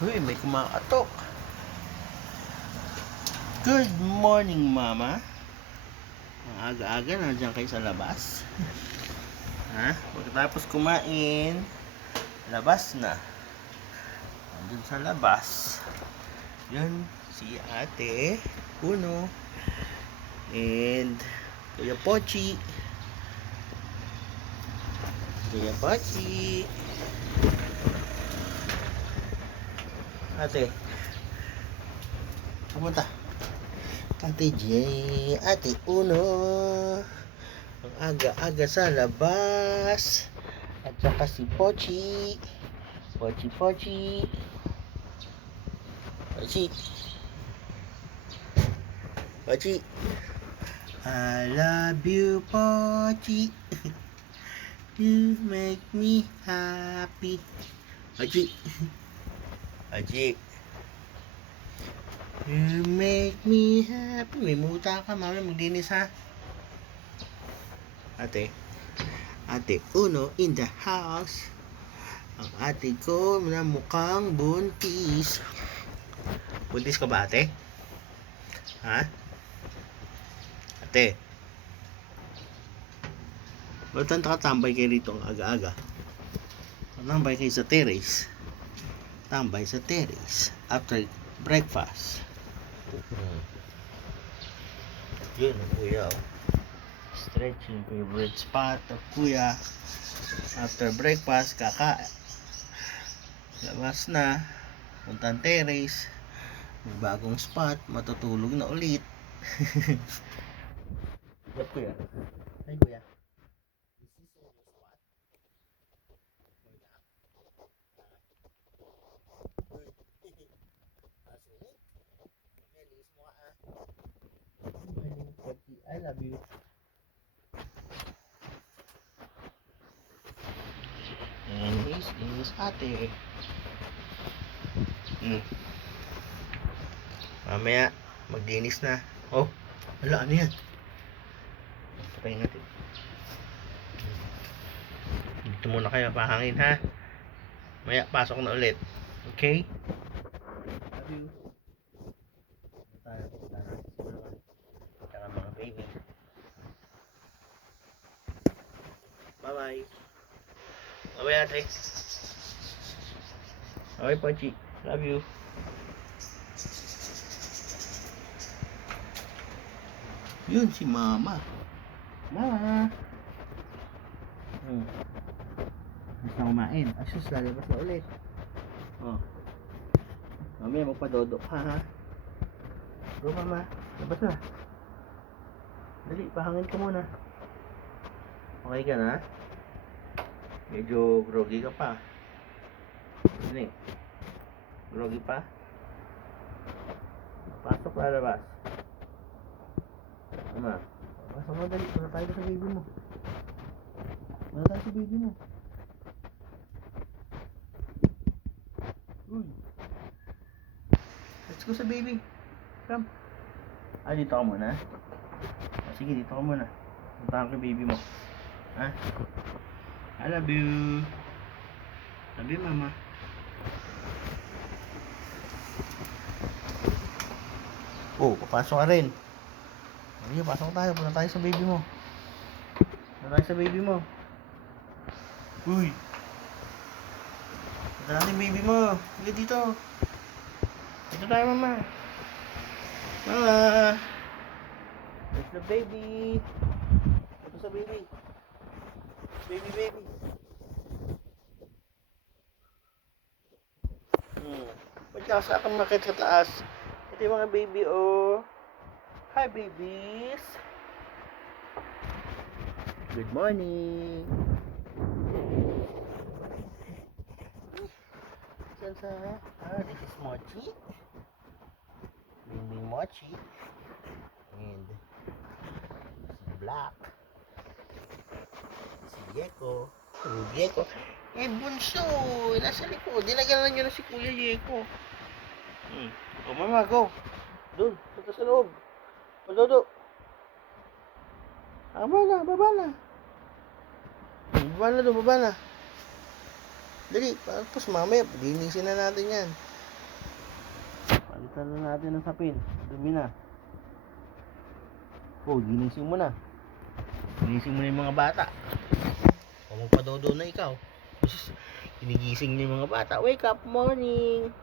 Uy, may kumakatok. Good morning, Mama. Ang aga-aga, nandiyan kayo sa labas. Ha? Pagkatapos kumain, labas na. Nandun sa labas. Yun, si Ate Puno. And Kuya Pochi. Kuya Pochi. Ate. Pumunta. Ate J. Ate Uno. Ang aga-aga sa labas. At saka si Pochi. Pochi. Pochi. Pochi. I love you, Pochi. You make me happy. Pochi. Pochi. You make me happy. May muta ka, mami. Maglinis, ha? Ate. Ate Uno in the house. Ang ate ko na mukhang buntis. Buntis ka ba, ate? Ha? Ate. Ba't nakatambay kayo rito ang aga-aga? Tambay kayo sa terrace. Tambay sa terrace. After breakfast. Yun, kuya. Stretching, favorite spot of kuya. After breakfast, labas na. Puntang terrace. May bagong spot. Matutulog na ulit. Yap, kuya. Hi, kuya. I love you. And this is ate. Mamaya, maglinis na. Oh, wala, ano yan? Patayin natin. Dito muna kayo, pahangin, ha? Maya, pasok na ulit. Okay? Love you. Tsaka mga baby. Bye-bye. Bye-bye, ate. Okay, Pochi. Love you. Yun si Mama. Mama. Gusto kumain. Asus, lalabas na ulit. Oh. Mamaya magpadodok ka, ha? Go, Mama. Labas na. Dali, pahangin ka muna. Okay ka na? Medyo groggy ka pa. Ano eh? Groggy pa? Pasok, lalabas. Mama. Pasok mo, dali. Wala tayo sa baby mo. Wala tayo sa baby mo. Uy. Let's go sa baby. Come. Dito ka muna. Sige, dito ka muna. Puntahan ko yung baby mo. Ha? I love you. Love you, Mama. Oh, papasok ka rin. Sige, pasok tayo. Punta tayo sa baby mo. Punta tayo sa baby mo. Uy. Punta natin yung baby mo. Sige dito. Dito tayo, Mama. Mama. There's the baby. Ito sa baby. Baby. Ba't ka sa akin makit sa taas? Ito yung mga baby, oh. Hi, babies. Good morning. This is Mochi. Baby Mochi. And si Black. Si Yeko. Yeko. Bunso. Nasa likod. Dinagalan nyo na si Kuya Yeko. O, Mama, go. Doon. Punta sa loob. Padodo. Baba na. Baba na. Dali. Tapos mamaya, linisin na natin yan. Palitan na natin ng sapin. Dumi na. Oh, ginising mo na. Ginising mo na yung mga bata. O magpadodo na ikaw. Ginigising na yung mga bata. Wake up, morning.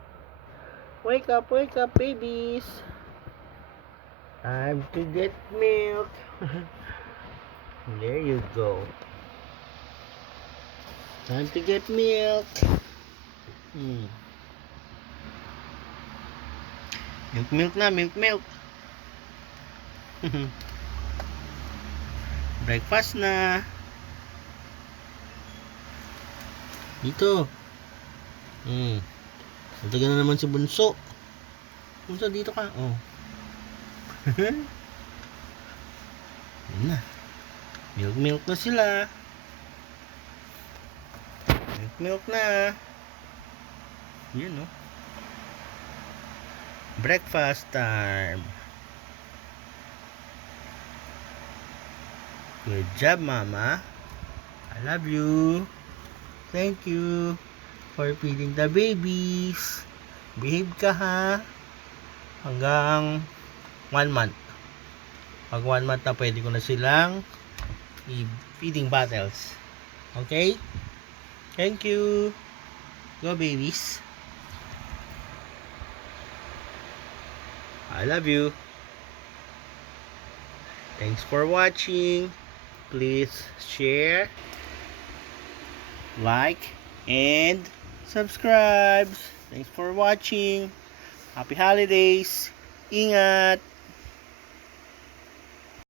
Wake up, babies. Time to get milk. There you go. Time to get milk. Milk na, milk. Breakfast na. Dito. Nataga na naman si Bunso. Bunso, dito ka. Oh. Yan na. Milk na sila. Milk na. Yan, no? Breakfast time. Good job, Mama. I love you. Thank you for feeding the babies. Behave ka, ha? Hanggang 1 month. Pag 1 month na, pwede ko na silang feeding bottles. Okay? Thank you. Go, babies. I love you. Thanks for watching. Please share, like, and subscribe. Thanks for watching. Happy holidays. Ingat.